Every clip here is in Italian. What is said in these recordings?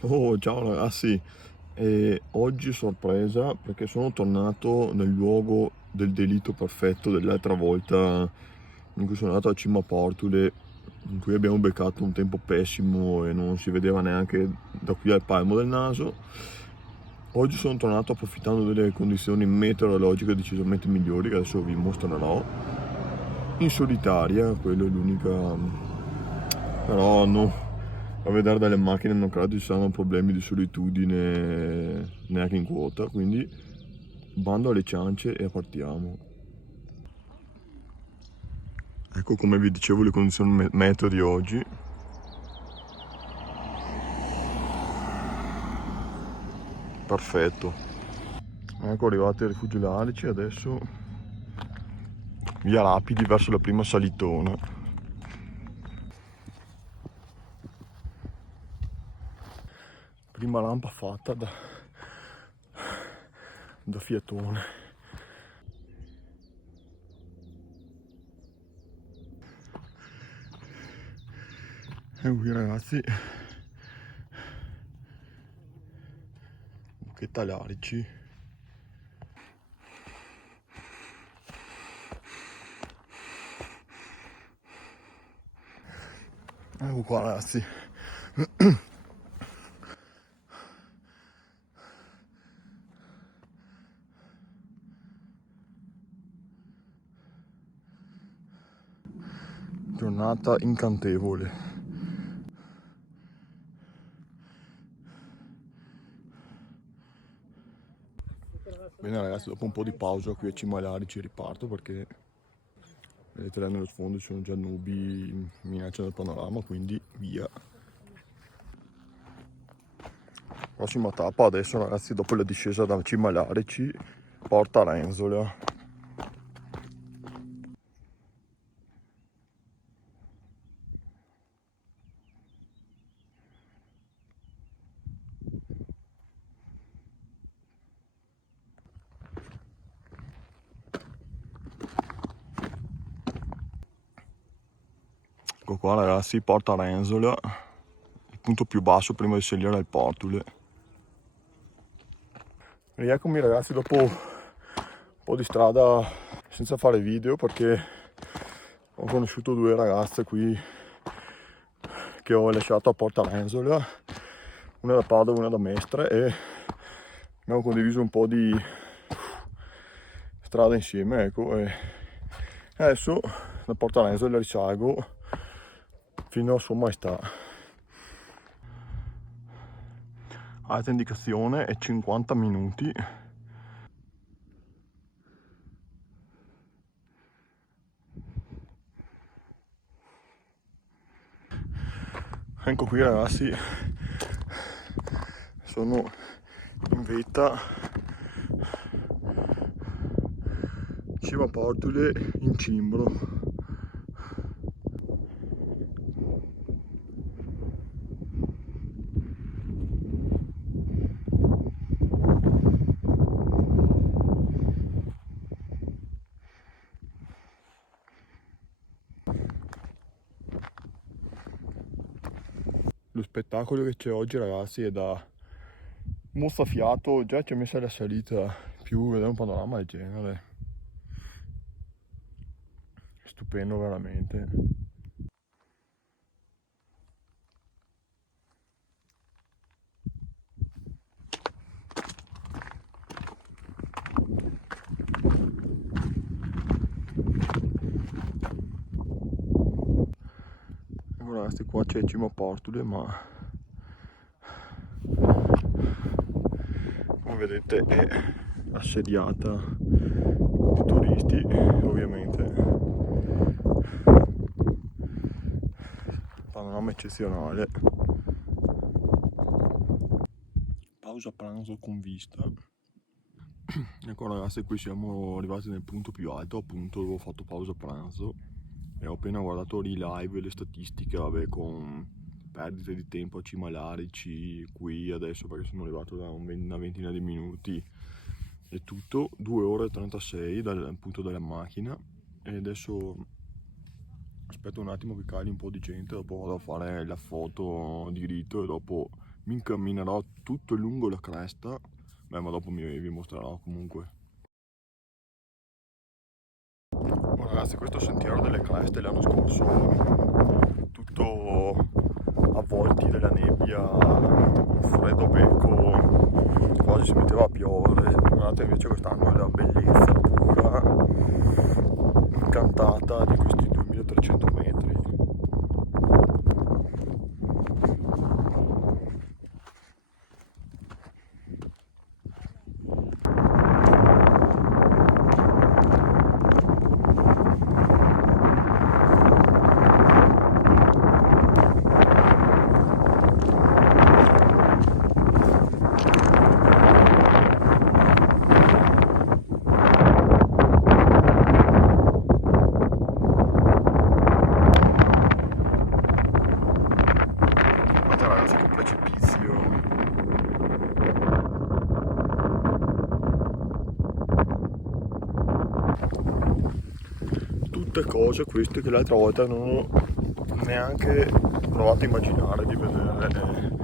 Oh, ciao ragazzi, oggi sorpresa perché sono tornato nel luogo del delitto perfetto dell'altra volta in cui sono andato a Cima Portule, in cui abbiamo beccato un tempo pessimo e non si vedeva neanche da qui al palmo del naso. Oggi sono tornato approfittando delle condizioni meteorologiche decisamente migliori, che adesso vi mostrerò, in solitaria, quello è l'unica. Però no, a vedere dalle macchine non credo ci saranno problemi di solitudine neanche in quota, quindi bando alle ciance e partiamo. Ecco, come vi dicevo, le condizioni meteo di oggi. Perfetto. Ecco, arrivati ai rifugi larici, adesso via Rapidi verso la prima salitona. Prima rampa fatta da Fiatone. E qui ragazzi, Buchetta Larici. Ecco qua ragazzi. Giornata incantevole. Bene ragazzi, dopo un po' di pausa qui a Cima ai Larici riparto perché vedete là nello sfondo ci sono già nubi, minacciano il panorama, quindi via. Prossima tappa adesso ragazzi, dopo la discesa da Cima ai Larici, Porta Renzola. Ecco qua ragazzi, Porta Renzola, il punto più basso prima di salire al Portule. Rieccomi ragazzi dopo un po' di strada senza fare video perché ho conosciuto due ragazze qui che ho lasciato a Porta Renzola, una da Padova e una da Mestre, e abbiamo condiviso un po' di strada insieme, ecco, e adesso da Porta Renzola risalgo fino a Sua Maestà. Altra indicazione è 50 minuti. Ecco qui ragazzi, sono in vetta Cima Portule in cimbro. Lo spettacolo che c'è oggi ragazzi è da mozzafiato, già ci ho messo la salita, più vedere un panorama del genere, stupendo veramente. Ecco ragazzi, qua c'è Cima Portule, ma come vedete è assediata di turisti ovviamente. Panorama eccezionale. Pausa pranzo con vista. Ecco ragazzi, qui siamo arrivati nel punto più alto, appunto dove ho fatto pausa pranzo e ho appena guardato i live e le statistiche, vabbè, con perdite di tempo a Cima ai Larici qui adesso perché sono arrivato da una ventina di minuti e tutto, 2 ore e 36 dal punto della macchina, e adesso aspetto un attimo che cali un po' di gente, dopo vado a fare la foto di rito e dopo mi incamminerò tutto lungo la cresta. Beh, ma dopo vi mostrerò comunque. Oh, ragazzi, questo sentiero delle creste l'anno scorso tutto avvolti dalla nebbia, un freddo becco, quasi si metteva a piovere. Guardate, invece quest'anno è la bellezza pura, incantata di questi 2300 metri. Guardate ragazzi, che precipizio! Tutte cose queste che l'altra volta non ho neanche provato a immaginare di vedere.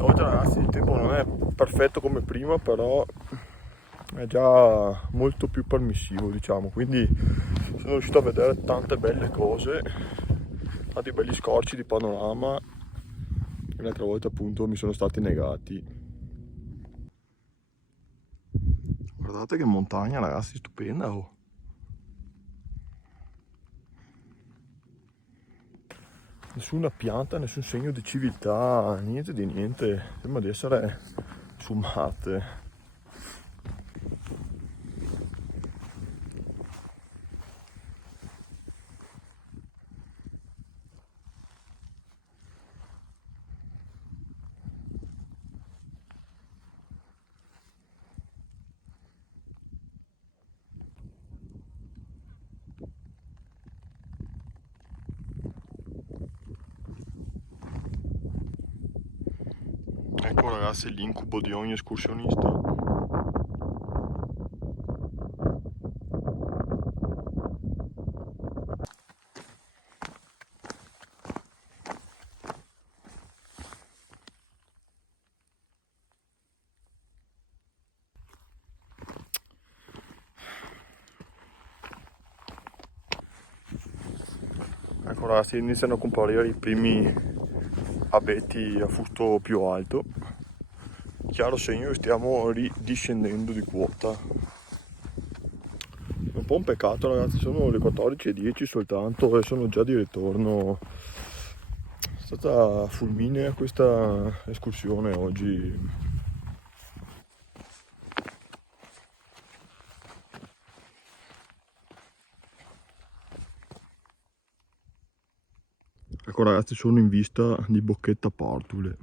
Oggi ragazzi il tempo non è perfetto come prima, però è già molto più permissivo, diciamo, quindi sono riuscito a vedere tante belle cose, tanti belli scorci di panorama che l'altra volta appunto mi sono stati negati. Guardate che montagna ragazzi, stupenda, oh. Nessuna pianta, nessun segno di civiltà, niente di niente, sembra di essere su Marte. Ecco ragazzi l'incubo di ogni escursionista. Ecco ragazzi, iniziano a comparire i primi abeti a fusto più alto, chiaro segno che stiamo ridiscendendo di quota. È un po' un peccato ragazzi, sono le 14:10 soltanto e sono già di ritorno. È stata fulminea questa escursione oggi. Ecco ragazzi, sono in vista di Bocchetta Portule.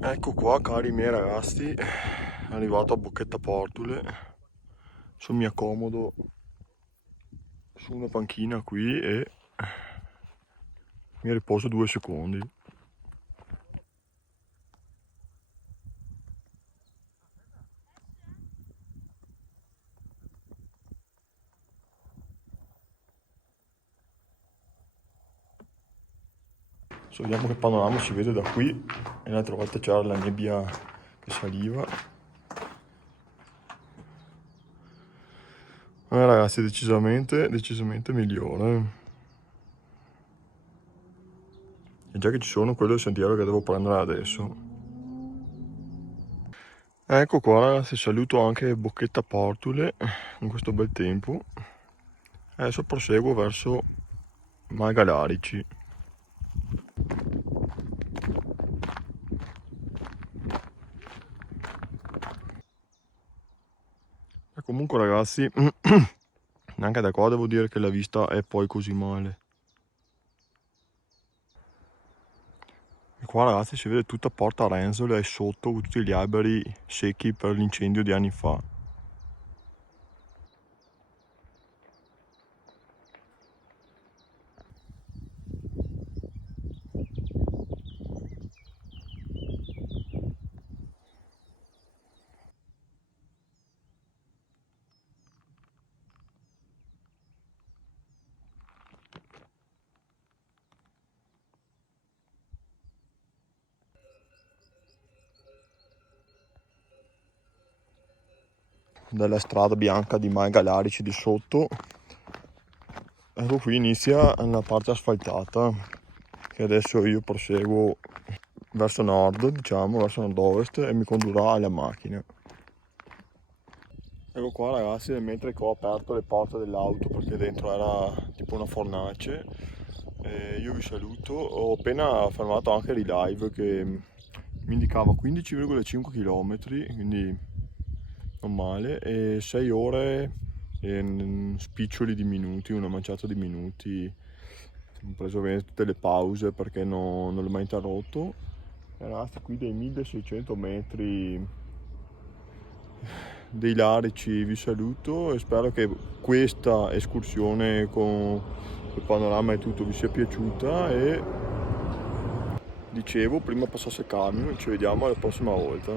Ecco qua cari miei ragazzi, arrivato a Bocchetta Portule, mi accomodo su una panchina qui e mi riposo 2 secondi. Vediamo che panorama si vede da qui, e l'altra volta c'era la nebbia che saliva. Ragazzi, decisamente migliore. E già che ci sono, quello è il sentiero che devo prendere adesso. Ecco qua ragazzi, saluto anche Bocchetta Portule in questo bel tempo. Adesso proseguo verso Magalarici. E comunque ragazzi, anche da qua devo dire che la vista è poi così male. E qua ragazzi si vede tutta Porta Renzola e sotto tutti gli alberi secchi per l'incendio di anni fa. della strada bianca di Malgalarici di sotto. Ecco, qui inizia la parte asfaltata, che adesso io proseguo verso nord, diciamo, verso nord-ovest, e mi condurrà alla macchina. Ecco qua ragazzi, nel mentre che ho aperto le porte dell'auto perché dentro era tipo una fornace, io vi saluto. Ho appena fermato anche il live che mi indicava 15,5 km, quindi non male, e 6 ore e spiccioli di minuti, una manciata di minuti. Ho preso ovviamente tutte le pause perché non l'ho mai interrotto. E ragazzi, qui dei 1600 metri dei Larici vi saluto e spero che questa escursione con il panorama e tutto vi sia piaciuta, e dicevo prima passo a seccarmi, ci vediamo alla prossima volta.